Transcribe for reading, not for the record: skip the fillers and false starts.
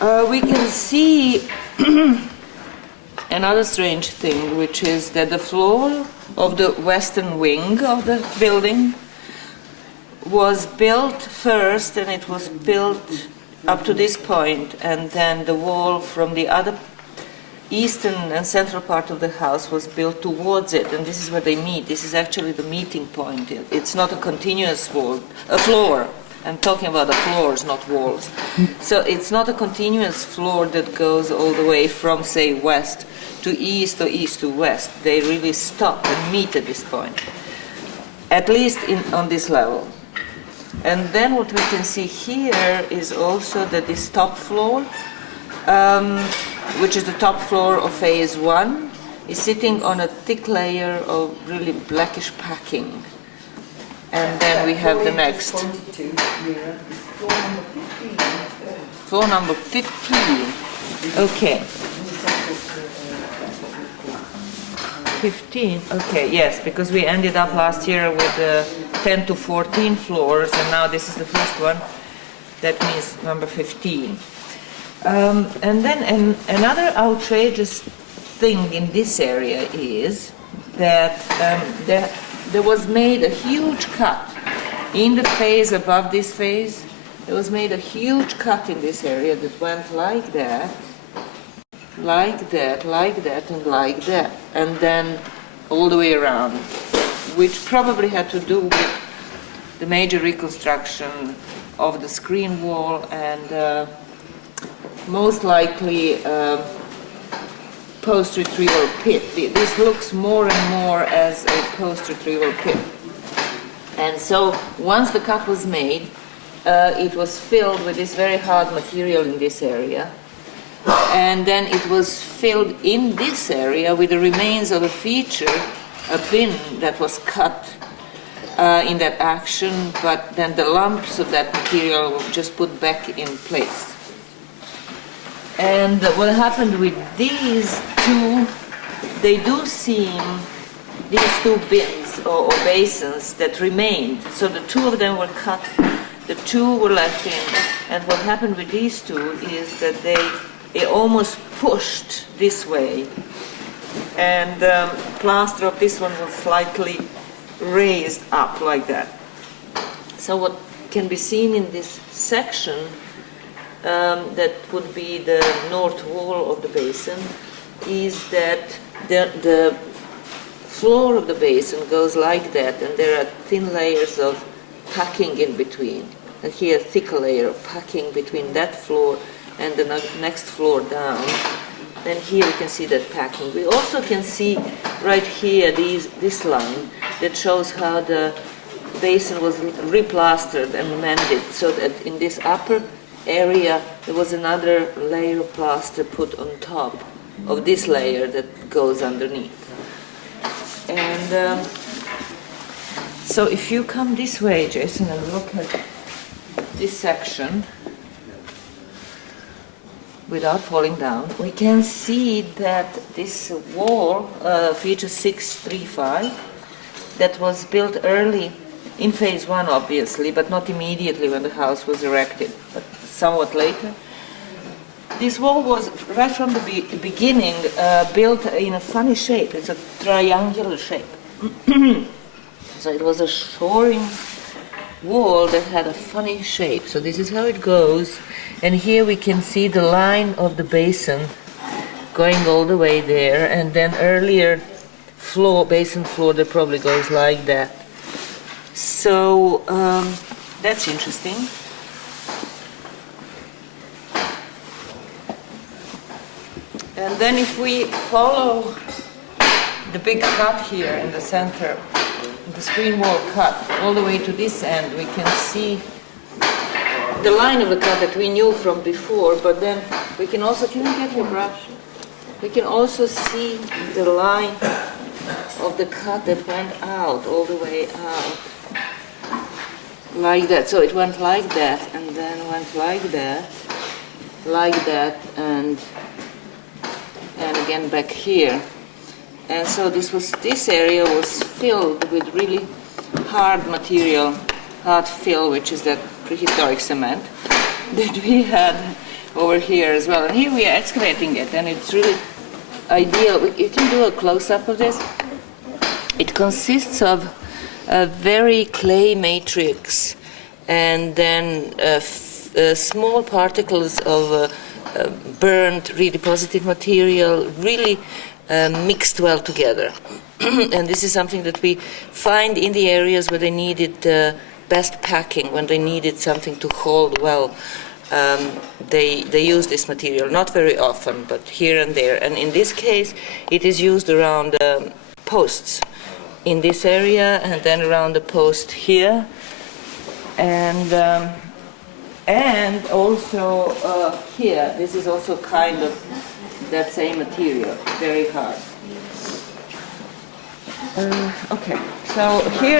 We can see another strange thing, which is that the floor of the western wing of the building was built first, and it was built up to this point, and then the wall from the other eastern and central part of the house was built towards it, and this is where they meet. This is actually the meeting point. It's not a continuous wall, a floor. I'm talking about the floors, not walls. So it's not a continuous floor that goes all the way from, say, west to east or east to west. They really stop and meet at this point, at least on this level. And then what we can see here is also that this top floor, which is the top floor of phase 1, is sitting on a thick layer of really blackish packing. And then we have the next. Floor number 15. Okay. 15, okay, yes, because we ended up last year with 10 to 14 floors, and now this is the first one. That means number 15. And then another outrageous thing in this area is that there was made a huge cut in the phase above this phase. There was made a huge cut in this area that went like that, like that, like that, and like that, and then all the way around, which probably had to do with the major reconstruction of the screen wall and most likely post-retrieval pit. This looks more and more as a post-retrieval pit. And so once the cut was made, it was filled with this very hard material in this area. And then it was filled in this area with the remains of a feature, a pin that was cut in that action, but then the lumps of that material were just put back in place. And what happened with these two, they do seem, these two bins or basins that remained. So the two of them were cut, the two were left in. And what happened with these two is that they almost pushed this way. And the plaster of this one was slightly raised up like that. So what can be seen in this section, that would be the north wall of the basin, is that the floor of the basin goes like that, and there are thin layers of packing in between. And here a thicker layer of packing between that floor and the next floor down. And here we can see that packing. We also can see right here this line that shows how the basin was replastered and mended, so that in this upper area there was another layer of plaster put on top of this layer that goes underneath. And so if you come this way, Jason, and look at this section without falling down, we can see that this wall, feature 635, that was built early in phase 1, obviously, but not immediately when the house was erected, but somewhat later. This wall was, right from the beginning, built in a funny shape. It's a triangular shape. So it was a shoring wall that had a funny shape. So this is how it goes. And here we can see the line of the basin going all the way there. And then earlier basin floor that probably goes like that. So that's interesting. And then if we follow the big cut here in the center, the screen wall cut, all the way to this end, we can see the line of the cut that we knew from before, but then we can also, can you get your brush? We can also see the line of the cut that went out, all the way out, like that. So it went like that, and then went like that, and again back here. And so this area was filled with really hard material, hard fill, which is that prehistoric cement that we had over here as well. And here we are excavating it, and it's really ideal. You can do a close-up of this. It consists of a very clay matrix and then small particles of burned, redeposited material, really mixed well together. And this is something that we find in the areas where they needed best packing, when they needed something to hold well. They use this material, not very often, but here and there. And in this case, it is used around posts in this area, and then around the post here, and also here. This is also kind of that same material, very hard. Okay, so here